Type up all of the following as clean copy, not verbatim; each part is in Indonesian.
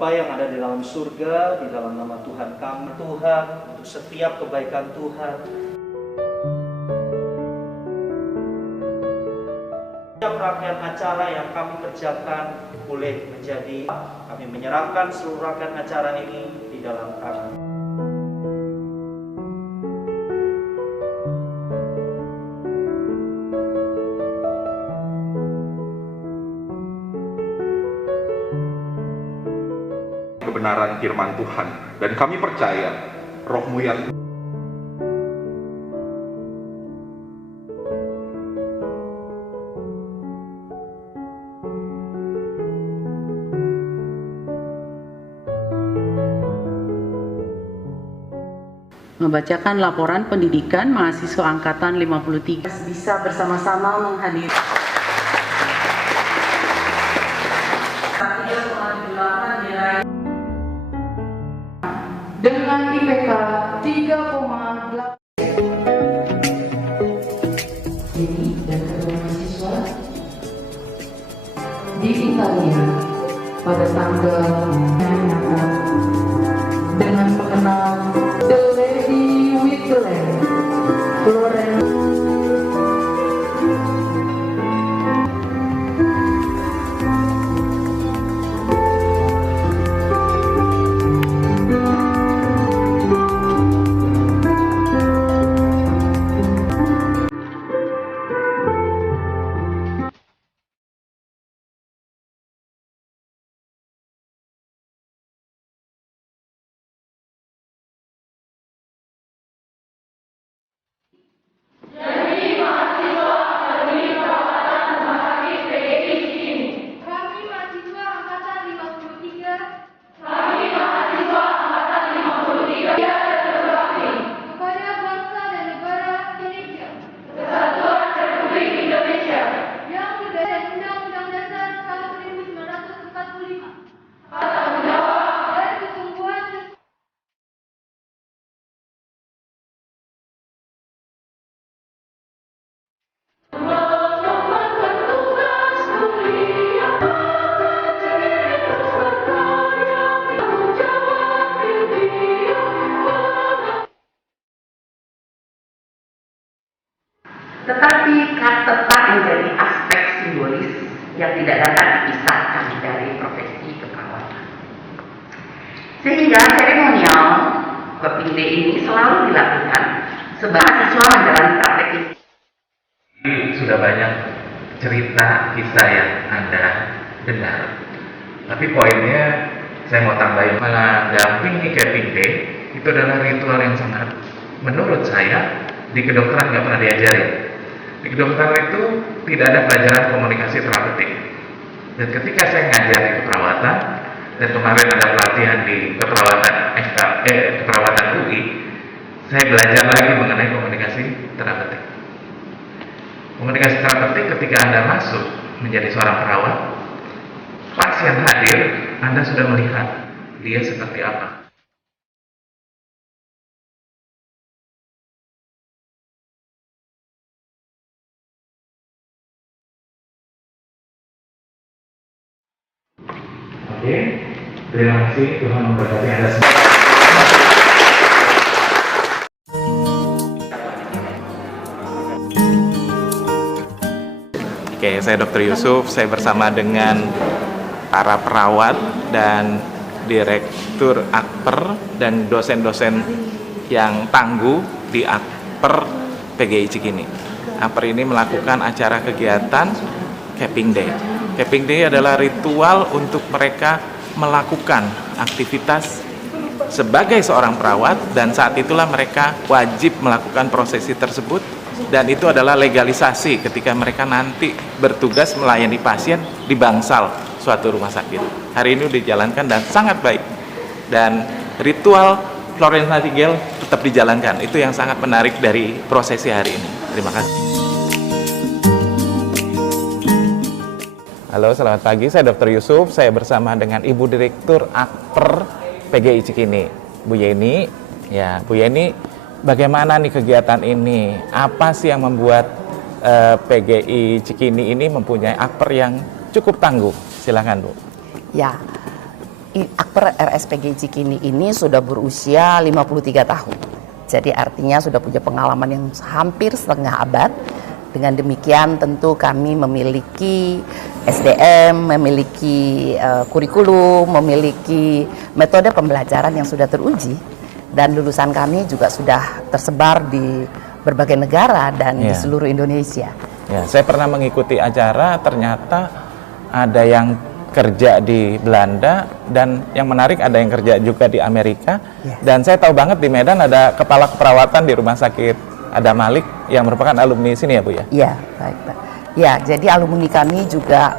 Bapa yang ada di dalam surga, di dalam nama Tuhan kami, Tuhan, untuk setiap kebaikan Tuhan. Setiap rangkaian acara yang kami kerjakan boleh menjadi, kami menyerahkan seluruh rangkaian acara ini di dalam kami. Kebenaran firman Tuhan, dan kami percaya Roh-Mu yang membacakan laporan pendidikan mahasiswa angkatan 53 bisa bersama-sama menghadiri. Dengan IPK 3,8 ini dan kedua mahasiswa di Italia pada tanggal dengan mengenal The Lady with the Lamb, Florence. Tetapi kata menjadi aspek simbolis yang tidak dapat dipisahkan dari profesi keperawatan. Sehingga seremonial kepinde ini selalu dilakukan sebagai siswa menjalani praktek ini. Sudah banyak cerita kisah yang Anda dengar, tapi poinnya saya mau tambahin, mendampingi kepinde itu adalah ritual yang sangat, menurut saya, di kedokteran nggak pernah diajarin. Di kedokteran itu tidak ada pelajaran komunikasi terapeutik. Dan ketika saya ngajar di keperawatan, dan kemarin ada pelatihan di keperawatan UI, saya belajar lagi mengenai komunikasi terapeutik. Komunikasi terapeutik ketika Anda masuk menjadi seorang perawat, pasien hadir, Anda sudah melihat dia seperti apa. Oke, terima kasih, Tuhan memberkati Anda semua. Oke, saya Dr. Yusuf, saya bersama dengan para perawat dan Direktur Akper dan dosen-dosen yang tangguh di Akper PGI Cikini. Akper ini melakukan acara kegiatan Capping Day. Capping Day adalah ritual untuk mereka melakukan aktivitas sebagai seorang perawat, dan saat itulah mereka wajib melakukan prosesi tersebut, dan itu adalah legalisasi ketika mereka nanti bertugas melayani pasien di bangsal suatu rumah sakit. Hari ini dijalankan dan sangat baik, dan ritual Florence Nightingale tetap dijalankan. Itu yang sangat menarik dari prosesi hari ini. Terima kasih. Halo, selamat pagi. Saya Dr. Yusuf. Saya bersama dengan Ibu Direktur Akper PGI Cikini, Bu Yeni. Ya, Bu Yeni, bagaimana nih kegiatan ini? Apa sih yang membuat PGI Cikini ini mempunyai Akper yang cukup tangguh? Silakan, Bu. Ya, Akper RSPG Cikini ini sudah berusia 53 tahun. Jadi artinya sudah punya pengalaman yang hampir setengah abad. Dengan demikian tentu kami memiliki SDM, memiliki kurikulum, memiliki metode pembelajaran yang sudah teruji. Dan lulusan kami juga sudah tersebar di berbagai negara dan di seluruh Indonesia. Ya, saya pernah mengikuti acara, ternyata ada yang kerja di Belanda dan yang menarik ada yang kerja juga di Amerika. Dan saya tahu banget di Medan ada kepala keperawatan di Rumah Sakit Adam Malik yang merupakan alumni sini ya Bu ya? Iya, baik Pak. Ya, jadi alumni kami juga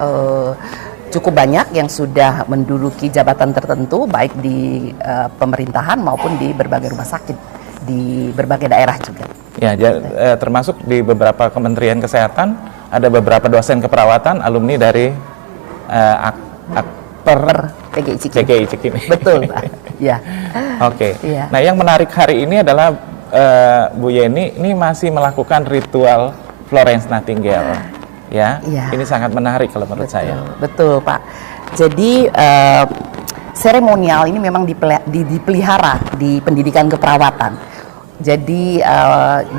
cukup banyak yang sudah menduduki jabatan tertentu baik di pemerintahan maupun di berbagai rumah sakit di berbagai daerah juga. Ya, termasuk di beberapa Kementerian Kesehatan ada beberapa dosen keperawatan alumni dari Akper PGI Cikini. Betul, Pak. Ya. Oke. Ya. Nah, yang menarik hari ini adalah Bu Yeni ini masih melakukan ritual Florence Nightingale. Ya. Ini sangat menarik kalau menurut saya. Betul, Pak. Jadi seremonial ini memang dipelihara di pendidikan keperawatan. Jadi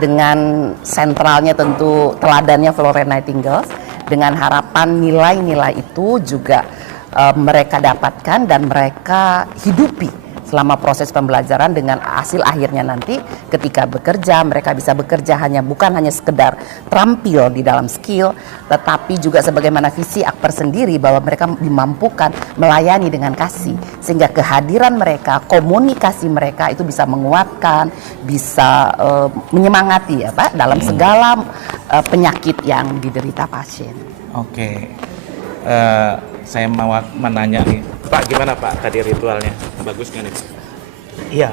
dengan sentralnya tentu teladannya Florence Nightingale, dengan harapan nilai-nilai itu juga mereka dapatkan dan mereka hidupi selama proses pembelajaran dengan hasil akhirnya nanti ketika bekerja mereka bisa bekerja bukan hanya sekedar terampil di dalam skill, tetapi juga sebagaimana visi Akper sendiri bahwa mereka dimampukan melayani dengan kasih sehingga kehadiran mereka, komunikasi mereka itu bisa menguatkan, bisa menyemangati ya Pak dalam segala penyakit yang diderita pasien. Oke. Saya mau menanya nih, Pak, gimana Pak tadi ritualnya? Bagus nggak nih? Iya,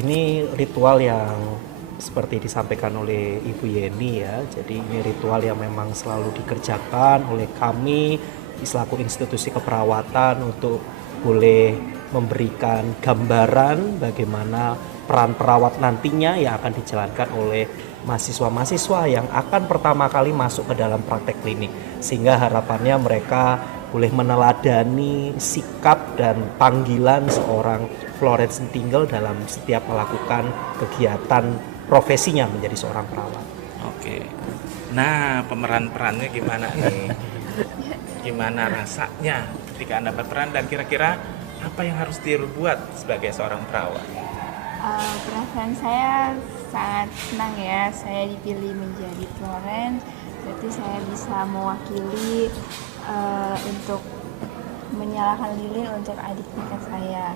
ini ritual yang seperti disampaikan oleh Ibu Yeni ya. Jadi ini ritual yang memang selalu dikerjakan oleh kami selaku institusi keperawatan untuk boleh memberikan gambaran bagaimana peran perawat nantinya yang akan dijalankan oleh mahasiswa-mahasiswa yang akan pertama kali masuk ke dalam praktek klinik. Sehingga harapannya mereka boleh meneladani sikap dan panggilan seorang Florence Nightingale dalam setiap melakukan kegiatan profesinya menjadi seorang perawat. Oke. Nah, pemeran-perannya gimana nih? Gimana rasanya ketika Anda berperan dan kira-kira apa yang harus dibuat sebagai seorang perawat? Perasaan saya sangat senang ya, saya dipilih menjadi Florence, berarti saya bisa mewakili untuk menyalakan lilin untuk adik tingkat saya.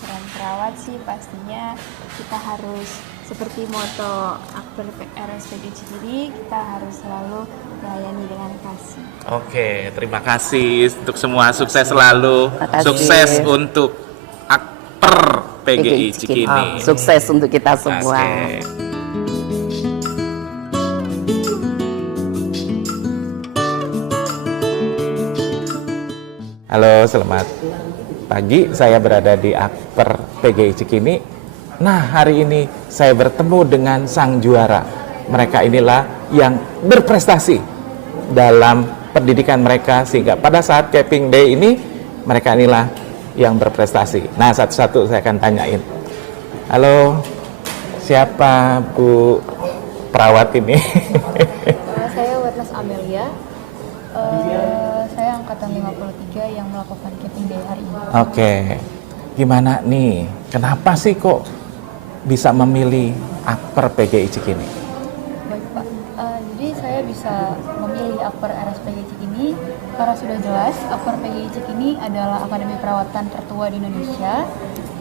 Peran perawat sih pastinya kita harus seperti moto Akper RSPG Cikini, kita harus selalu melayani dengan kasih. Oke, terima kasih untuk semua, sukses selalu, sukses untuk Akper PGI Cikini. Sukses untuk kita semua. Halo, selamat pagi. Saya berada di Akper PGI Cikini. Nah, hari ini saya bertemu dengan sang juara. Mereka inilah yang berprestasi dalam pendidikan mereka sehingga pada saat Capping Day ini mereka inilah yang berprestasi. Nah, satu-satu saya akan tanyain. Halo, siapa Bu perawat ini? Saya Witness Amelia. Saya angkatan 53 yang melakukan Capping Day hari ini. Oke, gimana nih? Kenapa sih kok bisa memilih Akper PGI Cikini? Baik Pak, jadi saya bisa memilih Akper RSPG Cikini karena sudah jelas Akper PGI Cikini adalah akademi perawatan tertua di Indonesia.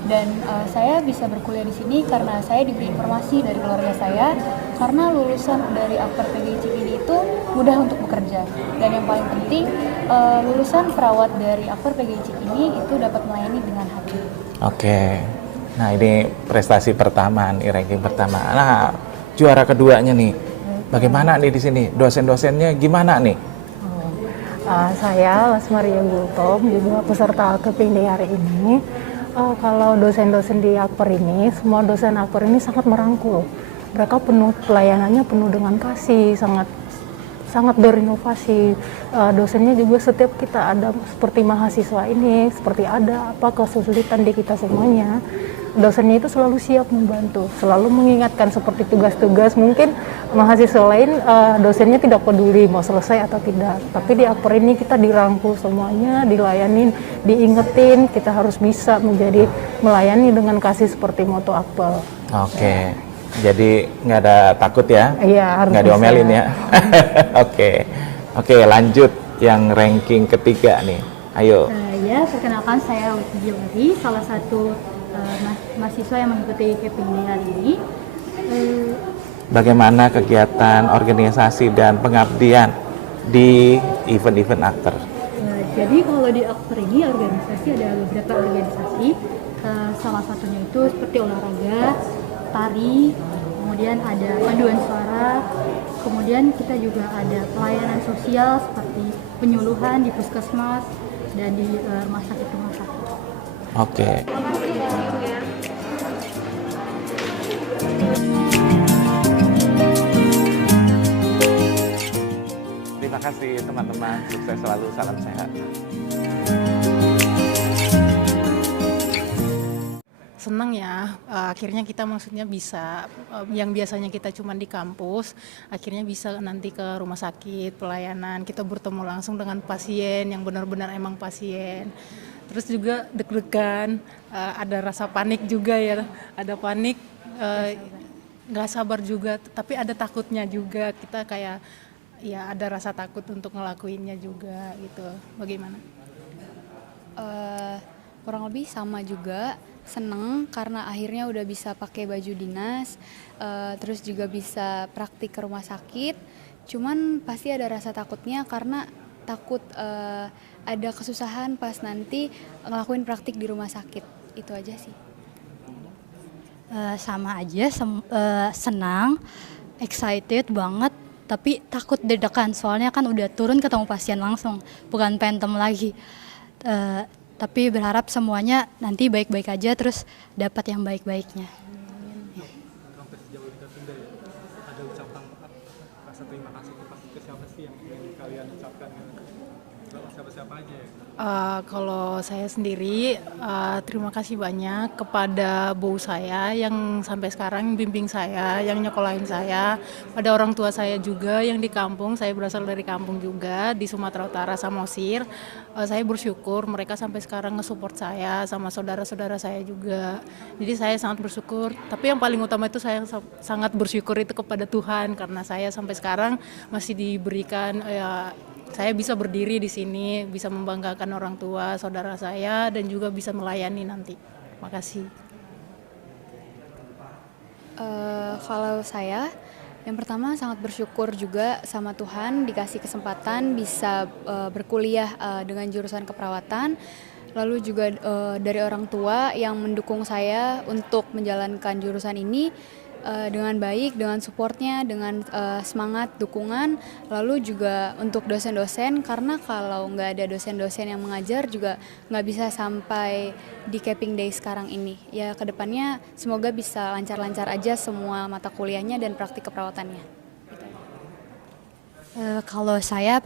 Dan saya bisa berkuliah di sini karena saya diberi informasi dari keluarga saya karena lulusan dari Akper PGI Cikini itu mudah untuk bekerja, dan yang paling penting lulusan perawat dari Akper PGI Cikini itu dapat melayani dengan hati. Oke, nah ini prestasi pertama nih, ranking pertama. Nah, juara keduanya nih, bagaimana nih di sini? Dosen-dosennya gimana nih? Saya Lasmaria Gultom, juga peserta Capping Day hari ini. Kalau dosen-dosen di Akper ini, semua dosen Akper ini sangat merangkul. Mereka pelayanannya penuh dengan kasih, sangat sangat berinovasi. Dosennya juga setiap kita ada seperti mahasiswa ini, seperti ada apa kesulitan di kita semuanya, dosennya itu selalu siap membantu, selalu mengingatkan seperti tugas-tugas. Mungkin mahasiswa lain dosennya tidak peduli mau selesai atau tidak, tapi di Akper ini kita dirangkul semuanya, dilayanin, diingetin, kita harus bisa menjadi melayani dengan kasih seperti moto Akper. Oke, jadi nggak ada takut ya? Iya, harus nggak bisa. diomelin ya? Oke, lanjut yang ranking ketiga nih. Ayo. Ya, perkenalkan saya Wati Jilari, salah satu mahasiswa yang mengikuti Keping Day hari ini. Bagaimana kegiatan organisasi dan pengabdian di event-event Akper? Jadi kalau di Akper ini organisasi ada beberapa organisasi, salah satunya itu seperti olahraga, tari, kemudian ada paduan suara, kemudian kita juga ada pelayanan sosial seperti penyuluhan di puskesmas dan di rumah sakit. Oke. Terima kasih teman-teman, sukses selalu, salam sehat. Senang ya, akhirnya kita maksudnya bisa, yang biasanya kita cuma di kampus, akhirnya bisa nanti ke rumah sakit, pelayanan, kita bertemu langsung dengan pasien yang benar-benar emang pasien. Terus juga deg-degan, ada rasa panik juga ya, ada panik, nggak sabar juga, tapi ada takutnya juga, kita kayak ya ada rasa takut untuk ngelakuinnya juga gitu. Bagaimana? Kurang lebih sama juga, seneng karena akhirnya udah bisa pakai baju dinas, terus juga bisa praktik ke rumah sakit. Cuman pasti ada rasa takutnya karena takut ada kesusahan pas nanti ngelakuin praktik di rumah sakit. Itu aja sih. Sama aja, senang, excited banget, tapi takut deg-degan soalnya kan udah turun ketemu pasien langsung, bukan phantom lagi. Tapi berharap semuanya nanti baik-baik aja, terus dapat yang baik-baiknya. Sampai sejauh ini tertunda ya, ada ucapan rasa terima kasih ke siapa sih yang ingin kalian ucapkan? Siapa-siapa aja ya? Kalau saya sendiri, terima kasih banyak kepada bou saya yang sampai sekarang bimbing saya, yang nyekolahin saya, pada orang tua saya juga yang di kampung, saya berasal dari kampung juga, di Sumatera Utara, Samosir. Saya bersyukur mereka sampai sekarang nge-support saya, sama saudara-saudara saya juga. Jadi saya sangat bersyukur, tapi yang paling utama itu saya sangat bersyukur itu kepada Tuhan, karena saya sampai sekarang masih diberikan saya bisa berdiri di sini, bisa membanggakan orang tua, saudara saya, dan juga bisa melayani nanti. Makasih. Kalau saya, yang pertama sangat bersyukur juga sama Tuhan dikasih kesempatan bisa berkuliah dengan jurusan keperawatan. Lalu juga dari orang tua yang mendukung saya untuk menjalankan jurusan ini dengan baik, dengan supportnya, dengan semangat, dukungan. Lalu juga untuk dosen-dosen, karena kalau nggak ada dosen-dosen yang mengajar juga nggak bisa sampai di Keping Day sekarang ini. Ya kedepannya semoga bisa lancar-lancar aja semua mata kuliahnya dan praktik keperawatannya. Kalau saya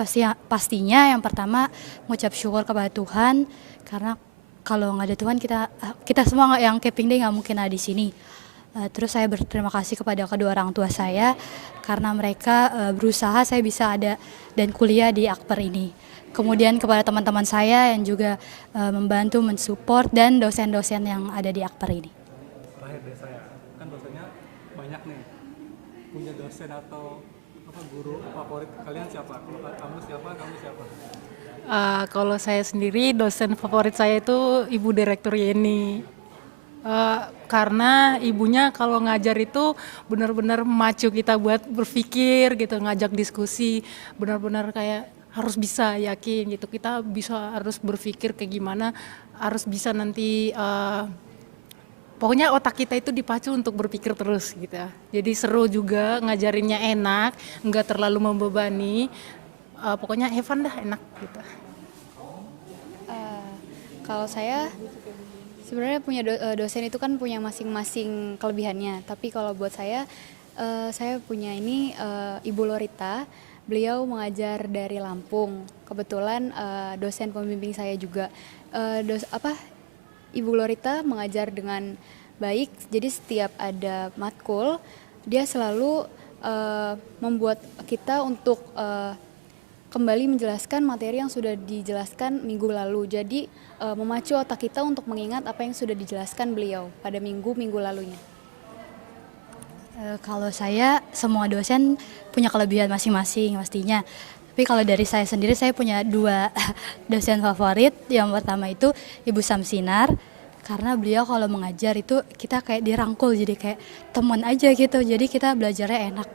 pastinya yang pertama mengucap syukur kepada Tuhan, karena kalau nggak ada Tuhan kita semua yang Keping Day nggak mungkin ada di sini. Terus saya berterima kasih kepada kedua orang tua saya karena mereka berusaha saya bisa ada dan kuliah di Akper ini. Kemudian kepada teman-teman saya yang juga membantu mensupport dan dosen-dosen yang ada di Akper ini. Terakhir deh saya, kan dosennya banyak nih. Punya dosen atau guru favorit kalian siapa? Kamu siapa? Kalau saya sendiri dosen favorit saya itu Ibu Direktur Yeni. Karena ibunya kalau ngajar itu benar-benar memacu kita buat berpikir gitu, ngajak diskusi, benar-benar kayak harus bisa yakin gitu, kita harus berpikir kayak gimana, harus bisa nanti pokoknya otak kita itu dipacu untuk berpikir terus gitu. Jadi seru juga, ngajarinnya enak, nggak terlalu membebani, pokoknya have fun dah, enak gitu. Kalau saya sebenarnya punya dosen itu kan punya masing-masing kelebihannya, tapi kalau buat saya punya ini Ibu Lorita. beliau mengajar dari Lampung. Kebetulan dosen pembimbing saya juga Ibu Glorita mengajar dengan baik. Jadi setiap ada matkul dia selalu membuat kita untuk kembali menjelaskan materi yang sudah dijelaskan minggu lalu. Jadi memacu otak kita untuk mengingat apa yang sudah dijelaskan beliau pada minggu lalunya. Kalau saya, semua dosen punya kelebihan masing-masing pastinya. Tapi kalau dari saya sendiri, saya punya 2 dosen favorit. Yang pertama itu Ibu Samsinar, karena beliau kalau mengajar itu kita kayak dirangkul, jadi kayak teman aja gitu. Jadi kita belajarnya enak.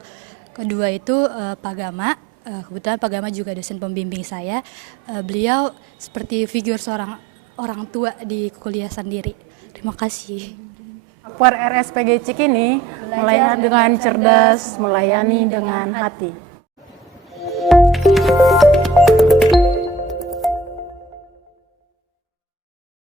Kedua itu Pak Gama. Kebetulan Pak Gama juga dosen pembimbing saya. Beliau seperti figur seorang orang tua di kuliah sendiri. Terima kasih. Akper RSPG Cikini melayani dengan cerdas, melayani dengan hati.